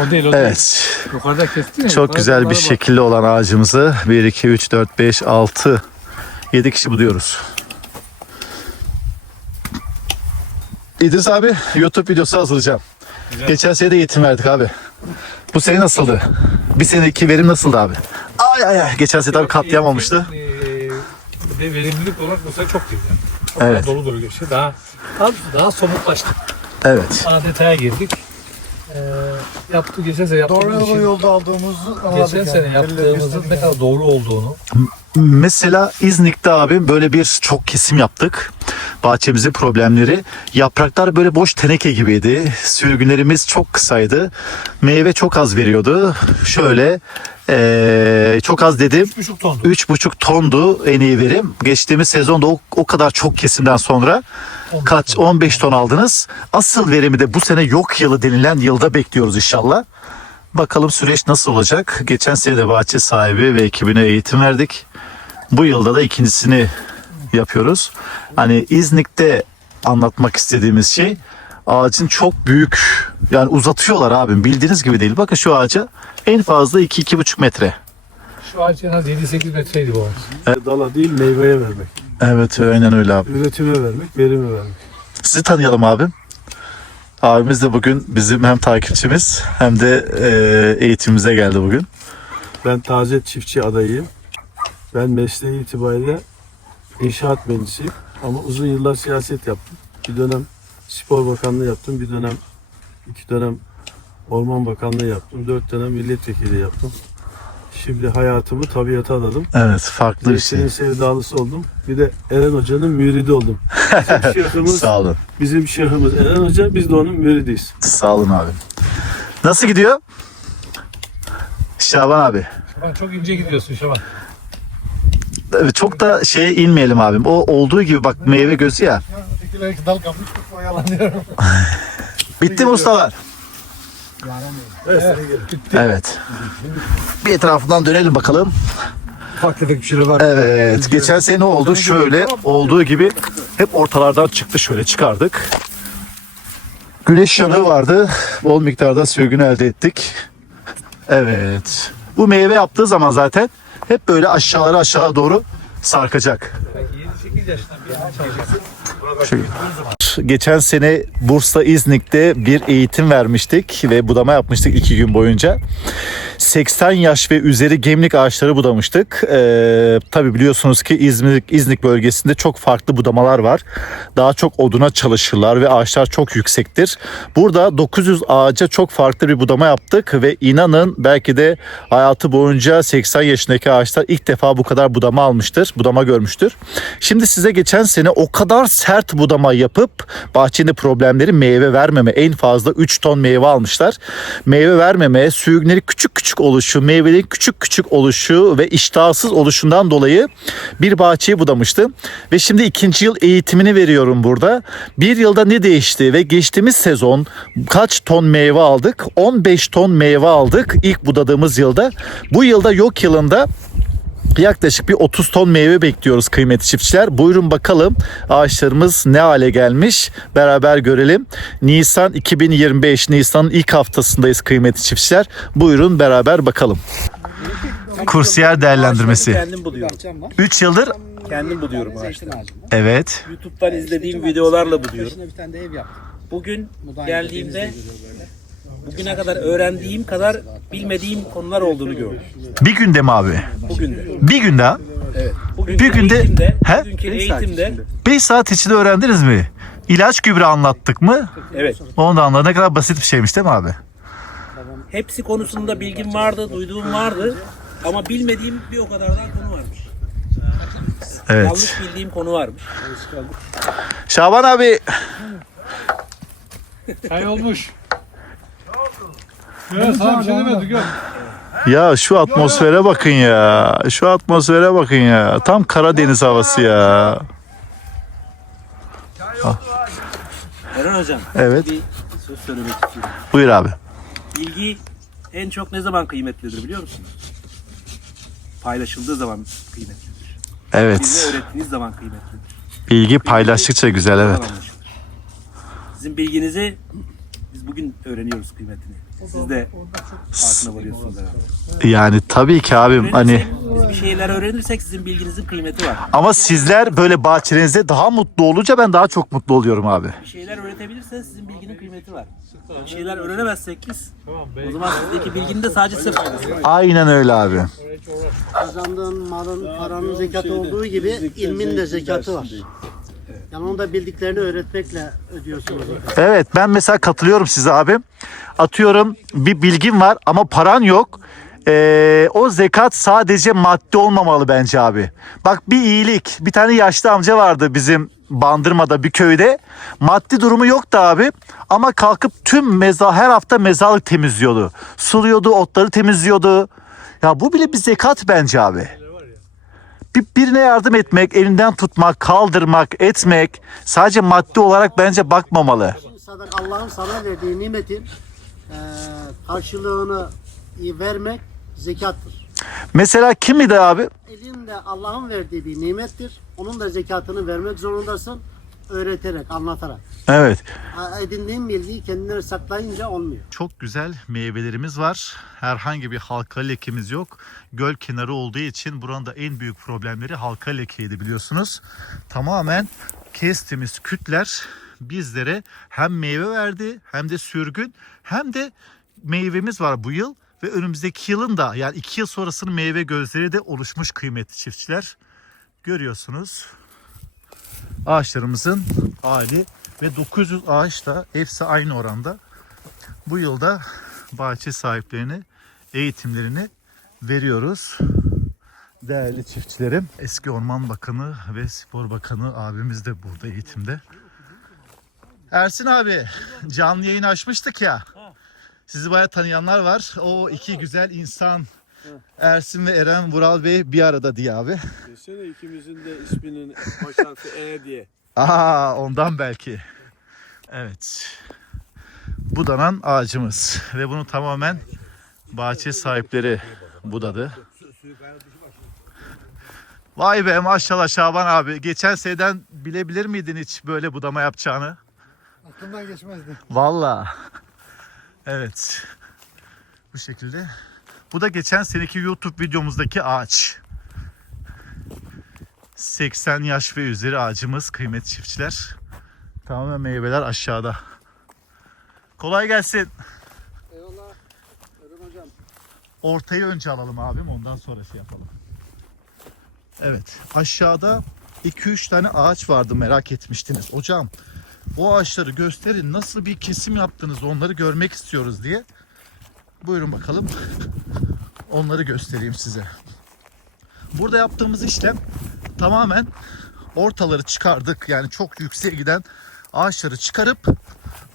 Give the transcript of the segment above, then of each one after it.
O değil o değil. Evet. Yukarıda kestin ya. Çok yukarıda güzel bir şekilli olan ağacımızı 1, 2, 3, 4, 5, 6, 7 kişi buluyoruz. İdris abi YouTube videosu hazırlayacağım. Geçen sene de eğitim verdik abi. Bu sene nasıldı? Bir seneki verim nasıldı abi? Ay ay ay. Geçen sene tabii katliam olmuştu. Ve verimlilik olarak bu sene çok iyi. Yani. Çok Evet. dolu dolu geçti. Daha, daha, daha somutlaştık. Evet. Daha detaya girdik. Ee, yaptı, geçen sene Doğru yaptığımız işin, yolda aldığımızı anladık geçen yani. sene yaptığımızın ne kadar doğru olduğunu Mesela İznik'te abi böyle bir çok kesim yaptık. Bahçemizin problemleri. Yapraklar böyle boş teneke gibiydi. Sürgünlerimiz çok kısaydı. Meyve çok az veriyordu. Şöyle eee, çok az dedim. 3,5 tondu. 3,5 tondu en iyi verim. Geçtiğimiz sezonda o, o kadar çok kesimden sonra kaç 15 ton aldınız. Asıl verimi de bu sene yok yılı denilen yılda bekliyoruz inşallah. Bakalım süreç nasıl olacak? Geçen sene de bahçe sahibi ve ekibine eğitim verdik. Bu yılda da ikincisini yapıyoruz. Hani İznik'te anlatmak istediğimiz şey ağacın çok büyük yani uzatıyorlar abim bildiğiniz gibi değil. Bakın şu ağaca en fazla 2-2,5 metre. Şu ağaç en az 7-8 metreydi bu ağaç. Dala değil meyveye vermek. Evet aynen öyle abi. Üretime vermek, verime vermek. Sizi tanıyalım abim. Abimiz de bugün bizim hem takipçimiz hem de e, eğitimimize geldi bugün. Ben taze çiftçi adayıyım. Ben mesleği itibariyle inşaat mühendisiyim. Ama uzun yıllar siyaset yaptım. Bir dönem spor bakanlığı yaptım. Bir dönem, iki dönem orman bakanlığı yaptım. Dört dönem milletvekili yaptım. Şimdi hayatımı tabiata adadım. Evet farklı bir şey. Sevdalısı oldum. Bir de Eren Hoca'nın müridi oldum. Bizim şahımız, Sağ olun. bizim şahımız Eren Hoca, biz de onun müridiyiz. Sağ olun abi. Nasıl gidiyor? Şaban abi. Şaban çok ince gidiyorsun Şaban. Evet, çok da şeye inmeyelim abim. O olduğu gibi bak meyve gözü ya. Ötekiler dal kapmış, oyalanıyorum. Bitti mi ustalar? Evet. Evet. Bir etrafından dönelim bakalım. Tefek bir şey var. Evet. Geçen sene ne oldu? Şöyle olduğu gibi hep ortalardan çıktı. Şöyle çıkardık. Güneş yanığı vardı. Bol miktarda sürgün elde ettik. Evet. Bu meyve yaptığı zaman zaten hep böyle aşağılara aşağı doğru sarkacak. 7-8 yaşından bir ağaç alacaksın. Geçen sene Bursa İznik'te bir eğitim vermiştik ve budama yapmıştık iki gün boyunca. 80 yaş ve üzeri gemlik ağaçları budamıştık. Ee, tabii biliyorsunuz ki İzmir, İznik bölgesinde çok farklı budamalar var. Daha çok oduna çalışırlar ve ağaçlar çok yüksektir. Burada 900 ağaca çok farklı bir budama yaptık ve inanın belki de hayatı boyunca 80 yaşındaki ağaçlar ilk defa bu kadar budama almıştır, budama görmüştür. Şimdi size geçen sene o kadar sert budama yapıp bahçenin problemleri meyve vermeme en fazla 3 ton meyve almışlar. Meyve vermeme, sürgünleri küçük küçük oluşu, meyvelerin küçük küçük oluşu ve iştahsız oluşundan dolayı bir bahçeyi budamıştım. Ve şimdi ikinci yıl eğitimini veriyorum burada. Bir yılda ne değişti ve geçtiğimiz sezon kaç ton meyve aldık? 15 ton meyve aldık ilk budadığımız yılda. Bu yılda yok yılında Yaklaşık bir 30 ton meyve bekliyoruz kıymetli çiftçiler. Buyurun bakalım ağaçlarımız ne hale gelmiş beraber görelim. Nisan 2025 Nisan'ın ilk haftasındayız kıymetli çiftçiler. Buyurun beraber bakalım. Kursiyer değerlendirmesi. Kendim buluyorum. 3 yıldır Kendim buluyorum ağaçları. evet. YouTube'dan izlediğim videolarla buluyorum. bir tane de ev yaptım. Bugün geldiğimde. Bugüne kadar öğrendiğim kadar bilmediğim konular olduğunu gördüm. Bir günde mi abi? Bugün de. Bir günde ha? Bugünkü Bir günde- eğitimde, He? bugünkü eğitimde 5 saat içinde öğrendiniz mi? İlaç gübre anlattık mı? evet. Onu da anladık. Ne kadar basit bir şeymiş değil mi abi? Hepsi konusunda bilgim vardı, duyduğum vardı. Ama bilmediğim bir o kadar daha konu varmış. Evet. Yanlış bildiğim konu varmış. Şaban abi Çay olmuş. Bir şey demedik yok. Ya şu atmosfere bakın ya. Şu atmosfere bakın ya. Tam Karadeniz havası ya. Eren Hocam Evet. bir söz söylemek istiyorum. Buyur abi. Bilgi en çok ne zaman kıymetlidir biliyor musunuz? Paylaşıldığı zaman kıymetlidir. Bize Evet. öğrettiğiniz zaman kıymetlidir. Bilgi paylaştıkça güzel evet. Sizin bilginizi biz bugün öğreniyoruz kıymetini. Siz de farkına varıyorsunuz herhalde. Yani tabii ki abim hani Biz bir şeyler öğrenirsek sizin bilginizin kıymeti var. ama sizler böyle bahçenizde daha mutlu olunca ben daha çok mutlu oluyorum abi. Bir şeyler öğretebilirseniz sizin bilginin kıymeti var. Bir şeyler öğrenemezsek biz o zaman sizdeki bilginin de sadece size faydası var. Aynen öyle abi. Kazandığın malın, paranın zekatı olduğu gibi ilmin de zekatı var. Yani onu da bildiklerini öğretmekle ödüyorsunuz. Evet ben mesela katılıyorum size abim. Atıyorum bir bilgin var ama paran yok. Ee, o zekat sadece maddi olmamalı bence abi. Bak bir iyilik. Bir tane yaşlı amca vardı bizim Bandırma'da bir köyde. Maddi durumu yoktu abi. Ama kalkıp tüm meza her hafta mezarlık temizliyordu. Suluyordu, otları temizliyordu. Ya bu bile bir zekat bence abi. Bir, birine yardım etmek, elinden tutmak, kaldırmak, etmek sadece maddi olarak bence bakmamalı. Allah'ın sana verdiği nimetin eee, karşılığını vermek zekattır. Mesela kimdi abi? Elinde Allah'ın verdiği bir nimettir. Onun da zekatını vermek zorundasın. Öğreterek, anlatarak. Evet. Ha, Edindiğin bilgiyi kendine saklayınca olmuyor. Çok güzel meyvelerimiz var. Herhangi bir halka lekemiz yok. Göl kenarı olduğu için buranın da en büyük problemleri halka lekeydi biliyorsunuz. Tamamen kestiğimiz kütler bizlere hem meyve verdi hem de sürgün hem de meyvemiz var bu yıl. Ve önümüzdeki yılın da yani iki yıl sonrasının meyve gözleri de oluşmuş kıymetli çiftçiler. Görüyorsunuz ağaçlarımızın hali ve 900 ağaç da hepsi aynı oranda. Bu yılda bahçe sahiplerine eğitimlerini veriyoruz. Değerli çiftçilerim, eski Orman Bakanı ve Spor Bakanı abimiz de burada eğitimde. Ersin abi, canlı yayın açmıştık ya. Sizi bayağı tanıyanlar var. O iki güzel insan Ersin ve Eren Vural Bey bir arada diye abi. Desene ikimizin de isminin baş harfi E diye. Aa ondan belki. Evet. Budanan ağacımız ve bunu tamamen bahçe sahipleri budadı. Vay be maşallah Şaban abi. Geçen seneden bilebilir miydin hiç böyle budama yapacağını? Aklımdan geçmezdi. Valla. Evet. Bu şekilde. Bu da geçen seneki YouTube videomuzdaki ağaç. 80 yaş ve üzeri ağacımız kıymetli çiftçiler. Tamamen meyveler aşağıda. Kolay gelsin. Eyvallah. Eren hocam. Ortayı önce alalım abim ondan sonra şey yapalım. Evet aşağıda 2-3 tane ağaç vardı merak etmiştiniz. Hocam o ağaçları gösterin nasıl bir kesim yaptınız onları görmek istiyoruz diye. Buyurun bakalım. Onları göstereyim size. Burada yaptığımız işlem tamamen ortaları çıkardık. Yani çok yükseğe giden ağaçları çıkarıp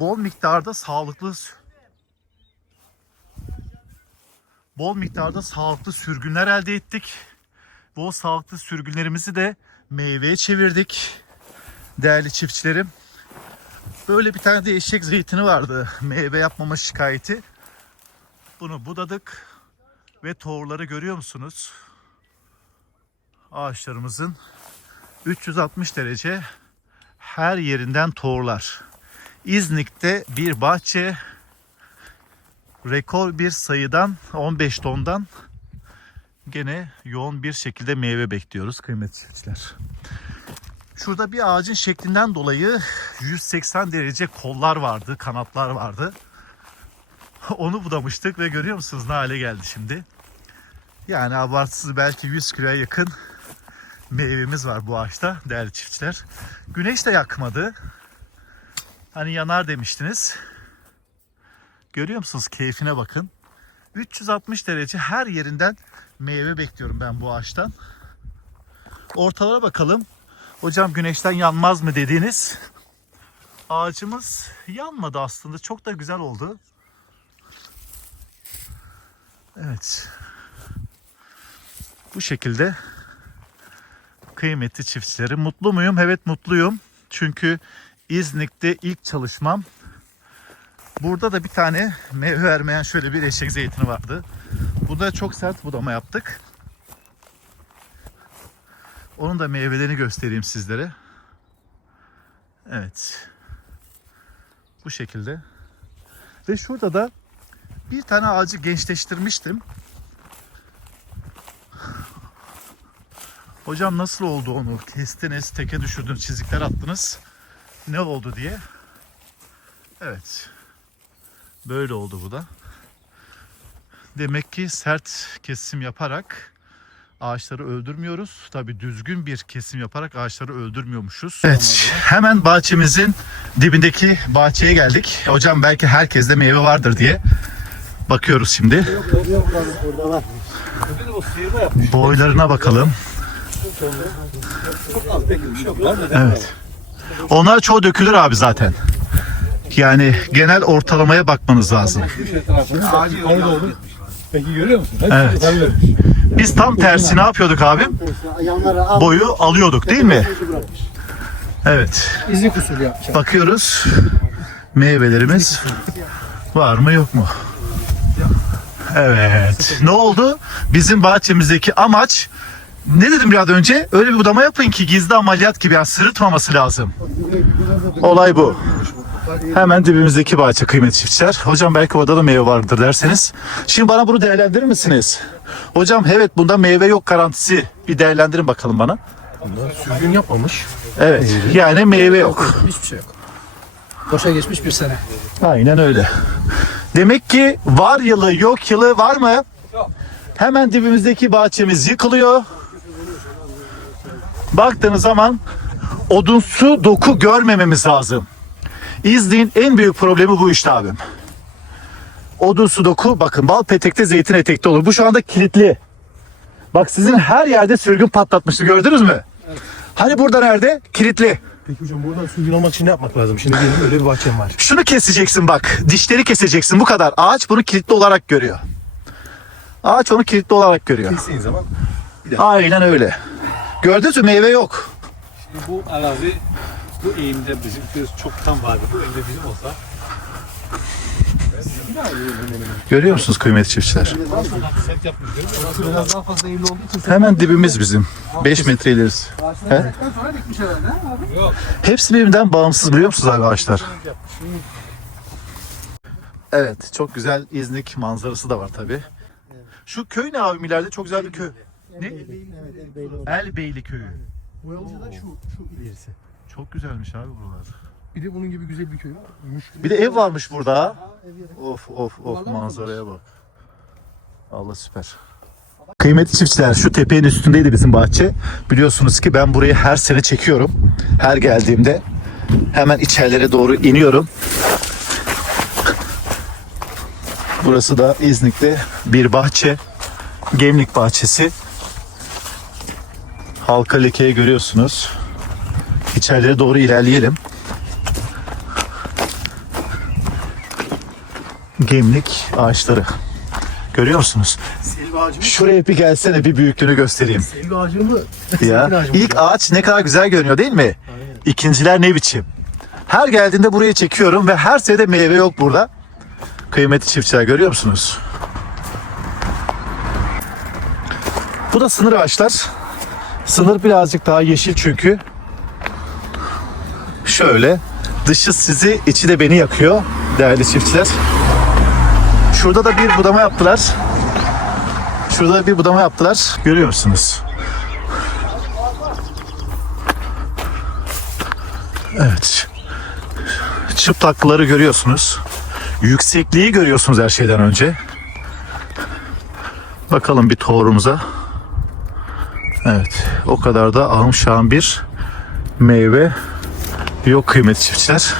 bol miktarda sağlıklı bol miktarda sağlıklı sürgünler elde ettik. Bu sağlıklı sürgünlerimizi de meyveye çevirdik. Değerli çiftçilerim. Böyle bir tane de eşek zeytini vardı. Meyve yapmama şikayeti. Bunu budadık. Ve tohumları görüyor musunuz? Ağaçlarımızın 360 derece her yerinden tohumlar. İznik'te bir bahçe rekor bir sayıdan 15 tondan gene yoğun bir şekilde meyve bekliyoruz kıymetli çiftçiler. Şurada bir ağacın şeklinden dolayı 180 derece kollar vardı, kanatlar vardı. Onu budamıştık ve görüyor musunuz ne hale geldi şimdi. Yani abartısız belki 100 kiloya yakın meyvemiz var bu ağaçta değerli çiftçiler. Güneş de yakmadı. Hani yanar demiştiniz. Görüyor musunuz? Keyfine bakın. 360 derece her yerinden meyve bekliyorum ben bu ağaçtan. Ortalara bakalım. Hocam güneşten yanmaz mı dediğiniz ağacımız yanmadı aslında. Çok da güzel oldu. Evet. Bu şekilde kıymetli çiftçilerim. Mutlu muyum? Evet mutluyum. Çünkü İznik'te ilk çalışmam Burada da bir tane meyve vermeyen şöyle bir eşek zeytini vardı. Burada çok sert budama yaptık. Onun da meyvelerini göstereyim sizlere. Evet. Bu şekilde. Ve şurada da Bir tane ağacı gençleştirmiştim. Hocam nasıl oldu onu? Kestiniz, teke düşürdünüz, çizikler attınız. Ne oldu diye. Evet. Böyle oldu bu da. Demek ki sert kesim yaparak ağaçları öldürmüyoruz. Tabii düzgün bir kesim yaparak ağaçları öldürmüyormuşuz. Evet, hemen bahçemizin dibindeki bahçeye geldik. Hocam belki herkeste meyve vardır diye bakıyoruz şimdi. Boylarına bakalım. Evet. Onlar çoğu dökülür abi zaten. Yani genel ortalamaya bakmanız lazım. Peki görüyor musun? Evet. Biz tam tersi ne yapıyorduk abim? Boyu alıyorduk değil mi? Evet. İzlik usulü yapacağım. Bakıyoruz. Meyvelerimiz var mı yok mu? Evet. Ne oldu? Bizim bahçemizdeki amaç ne dedim biraz önce? Öyle bir budama yapın ki gizli ameliyat gibi yani sırıtmaması lazım. Olay bu. Hemen dibimizdeki bahçe kıymetli çiftçiler. Hocam belki orada da meyve vardır derseniz. Şimdi bana bunu değerlendirir misiniz? Hocam evet bunda meyve yok garantisi. Bir değerlendirin bakalım bana. Sürgün yapmamış. Evet. Yani meyve yok. Hiçbir şey yok. Boşa geçmiş bir sene. Aynen öyle. Demek ki var yılı yok yılı var mı? Hemen dibimizdeki bahçemiz yıkılıyor. Baktığınız zaman odunsu doku görmememiz lazım. İzleyin en büyük problemi bu işte abim. Odunsu doku bakın bal petekte zeytin etekte olur. Bu şu anda kilitli. Bak sizin her yerde sürgün patlatmıştı gördünüz mü? Hani burada nerede? Kilitli. Peki hocam buradan sürgün olmak için ne yapmak lazım? Şimdi diyelim öyle bir bahçem var. Şunu keseceksin bak. Dişleri keseceksin bu kadar. Ağaç bunu kilitli olarak görüyor. Ağaç onu kilitli olarak görüyor. Kestiğin zaman Aynen öyle. Gördünüz mü meyve yok. Bu arazi bu eğimde bizim göz çoktan vardı. Bu eğimde bizim olsa Görüyor musunuz kıymetli çiftçiler? Hemen dibimiz bizim. 5 metre ilerisi. He? Hepsi birbirinden bağımsız biliyor musunuz abi ağaçlar? Evet çok güzel İznik manzarası da var tabi. Şu köy ne abi ileride çok güzel bir köy. Ne? Elbeyli köyü. Boyalıcı'da şu, şu ilerisi. Çok güzelmiş abi buralar. Bir de bunun gibi güzel bir köy var. Müşkül. Bir de ev varmış burada. Of of of manzaraya bak. Allah süper. Kıymetli çiftçiler şu tepenin üstündeydi bizim bahçe. Biliyorsunuz ki ben burayı her sene çekiyorum. Her geldiğimde hemen içerilere doğru iniyorum. Burası da İznik'te bir bahçe. Gemlik bahçesi. Halka lekeyi görüyorsunuz. İçerilere doğru ilerleyelim. Gemlik ağaçları. Görüyor musunuz? Selvi ağacı mı? Şuraya bir gelsene bir büyüklüğünü göstereyim. Selvi ağacı mı? Ya. Ağacı mı? İlk ağaç ne kadar güzel görünüyor değil mi? İkinciler ne biçim? Her geldiğinde buraya çekiyorum ve her senede meyve yok burada. Kıymetli çiftçiler görüyor musunuz? Bu da sınır ağaçlar. Sınır birazcık daha yeşil çünkü. Şöyle. Dışı sizi, içi de beni yakıyor değerli çiftçiler. Şurada da bir budama yaptılar. Şurada da bir budama yaptılar. Görüyor musunuz? Evet. Çıplakları görüyorsunuz. Yüksekliği görüyorsunuz her şeyden önce. Bakalım bir tohumumuza. Evet. O kadar da ahım bir meyve yok kıymetli çiftçiler.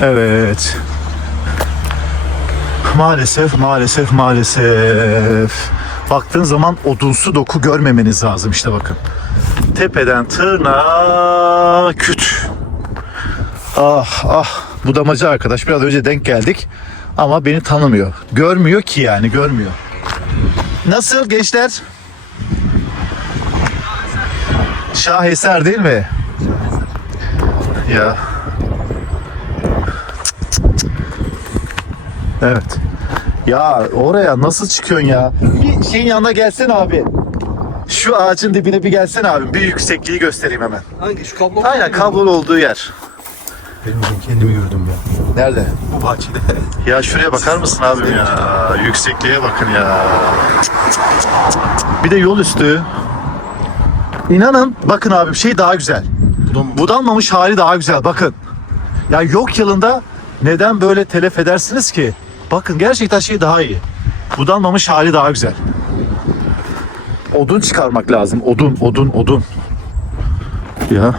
Evet. Maalesef, maalesef, maalesef. Baktığın zaman odunsu doku görmemeniz lazım işte bakın. Tepeden tırnağa küt. Ah ah budamacı arkadaş biraz önce denk geldik ama beni tanımıyor. Görmüyor ki yani görmüyor. Nasıl gençler? Şaheser değil mi? Ya. Evet. Ya oraya nasıl çıkıyorsun ya? Bir şeyin yanına gelsene abi. Şu ağacın dibine bir gelsene abi. Bir yüksekliği göstereyim hemen. Hangi şu kablo? Aynen kablolu olduğu yer. Benim bugün kendimi gördüm ya. Nerede? Bu bahçede. Ya şuraya bakar mısın abi ya? Yüksekliğe bakın ya. Bir de yol üstü. İnanın bakın abi bir şey daha güzel. Budanmamış hali daha güzel bakın. Ya yok yılında neden böyle telef edersiniz ki? Bakın gerçekten şey daha iyi. Budanmamış hali daha güzel. Odun çıkarmak lazım. Odun, odun, odun. Ya.